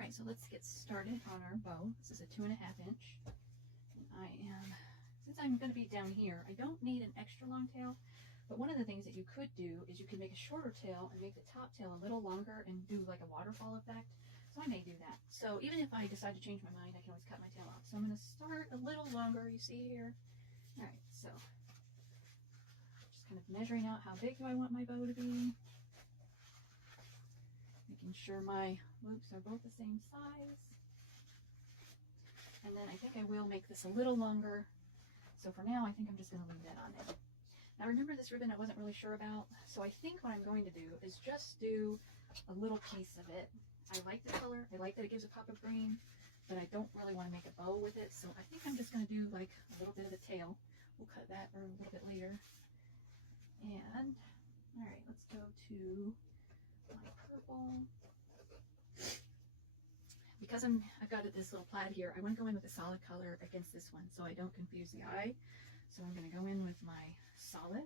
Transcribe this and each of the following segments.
Alright, so let's get started on our bow. This is a 2.5 inch. Since I'm going to be down here, I don't need an extra long tail, but one of the things that you could do is you could make a shorter tail and make the top tail a little longer and do like a waterfall effect. So I may do that. So even if I decide to change my mind, I can always cut my tail off. So I'm going to start a little longer, you see here. Alright, so just kind of measuring out how big do I want my bow to be. Making sure my loops are both the same size. And then I think I will make this a little longer. So for now, I think I'm just going to leave that on there. Now remember this ribbon I wasn't really sure about. So I think what I'm going to do is just do a little piece of it. I like the color. I like that it gives a pop of green, but I don't really want to make a bow with it. So I think I'm just going to do like a little bit of the tail. We'll cut that a little bit later. And all right, let's go to my purple. Because I've got this little plaid here, I want to go in with a solid color against this one so I don't confuse the eye. So I'm going to go in with my solid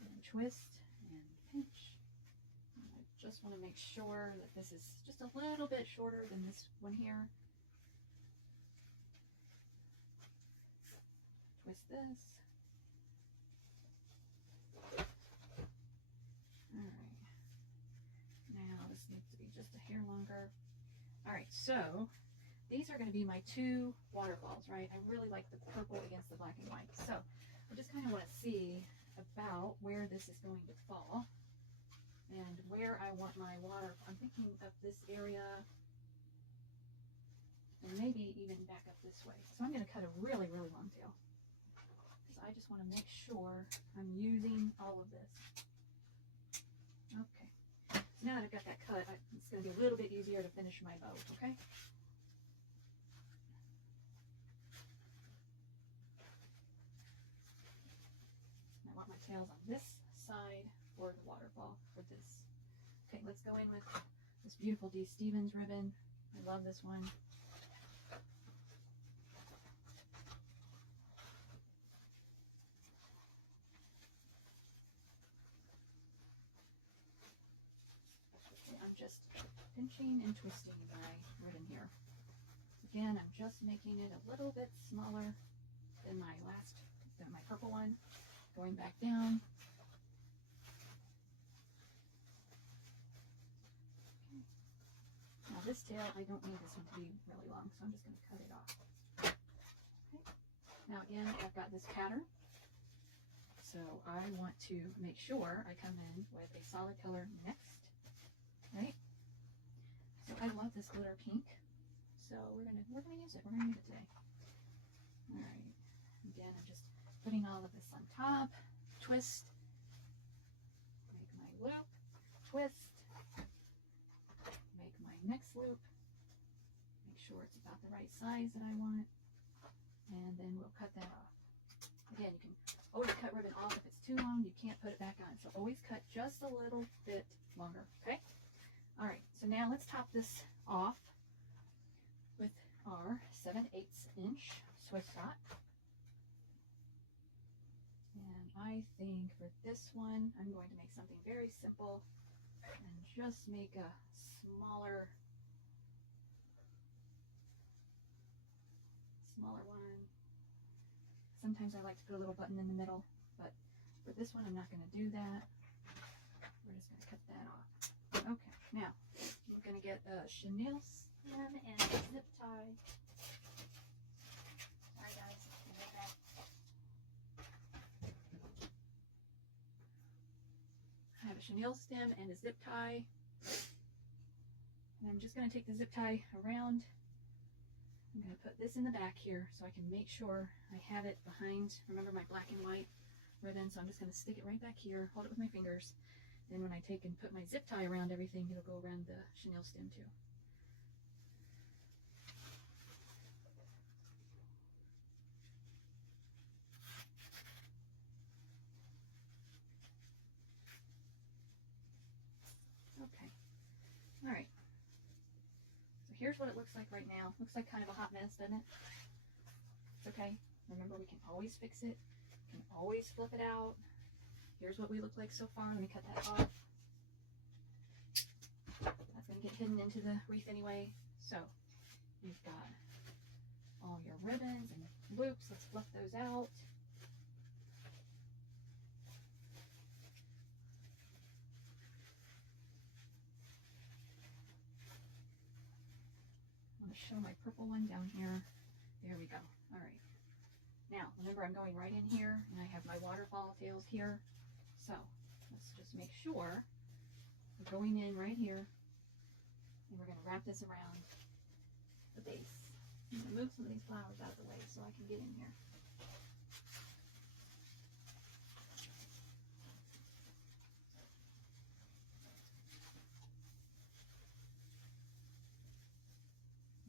and twist and pinch. And I just want to make sure that this is just a little bit shorter than this one here. Twist this. Alright. Now this needs to be just a hair longer. Alright, so these are going to be my two waterfalls, right? I really like the purple against the black and white. So I just kind of want to see about where this is going to fall and where I want my water. I'm thinking of this area and maybe even back up this way. So I'm going to cut a really, really long tail because I just want to make sure I'm using all of this. Okay. So now that I've got that cut, it's going to be a little bit easier to finish my bow, okay? I want my tails on this side for the waterfall for this. Okay, let's go in with this beautiful D. Stevens ribbon. I love this one. I'm just pinching and twisting my ribbon here. Again, I'm just making it a little bit smaller than my purple one. Going back down. Okay. Now this tail, I don't need this one to be really long, so I'm just going to cut it off. Okay. Now again, I've got this pattern. So I want to make sure I come in with a solid color next. Right? So I love this glitter pink. So we're gonna use it. We're gonna use it today. All right. Again, I'm just putting all of this on top. Twist. Make my loop. Twist. Make my next loop. Make sure it's about the right size that I want. And then we'll cut that off. Again, you can always cut ribbon off if it's too long. You can't put it back on. So always cut just a little bit longer. Okay? All right, so now let's top this off with our 7/8 inch Swiss dot. And I think for this one, I'm going to make something very simple and just make a smaller one. Sometimes I like to put a little button in the middle, but for this one, I'm not going to do that. We're just going to cut that off. Okay, now we're going to get a chenille stem and a zip tie. Sorry guys, I have a chenille stem and a zip tie. And I'm just going to take the zip tie around. I'm going to put this in the back here so I can make sure I have it behind, remember my black and white ribbon, so I'm just going to stick it right back here, hold it with my fingers. Then when I take and put my zip tie around everything, it'll go around the chenille stem too. Okay. All right. So here's what it looks like right now. Looks like kind of a hot mess, doesn't it? It's okay. Remember, we can always fix it. We can always flip it out. Here's what we look like so far. Let me cut that off. That's going to get hidden going into the wreath anyway. So you've got all your ribbons and loops. Let's fluff those out. I'm going to show my purple one down here. There we go. All right. Now, remember I'm going right in here, and I have my waterfall tails here. So let's just make sure we're going in right here, and we're going to wrap this around the base. I'm going to move some of these flowers out of the way so I can get in here.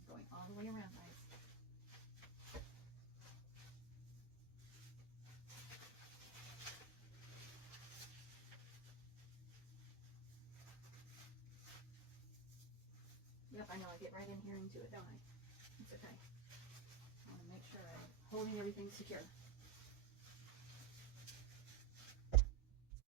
Going all the way around, guys. Yep, I know, I get right in here into it, don't I? It's okay. I want to make sure I'm holding everything secure.